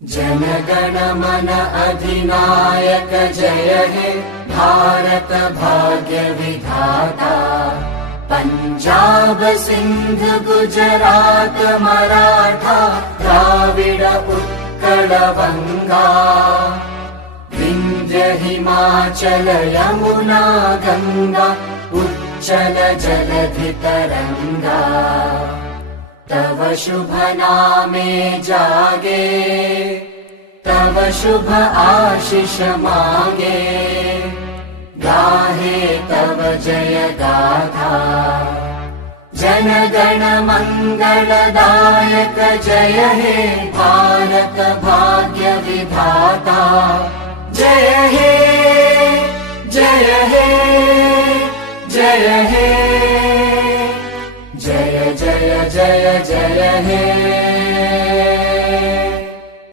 जन मन अधिनायक जय हे भारत भाग्य विधाता। पंजाब सिंध गुजरात मराठा द्राविड उत्कल बंगा। विंध्य हिमाचल यमुना गंगा उच्चल जलधि तरंगा। तव शुभ नामे जागे तव शुभ आशीष मांगे। गाहे तव जय गाथा जन गण मंगलदायक जय हे भारत भाग्य विधाता। जय हे जय हे जय हे जय जय जय जय हे।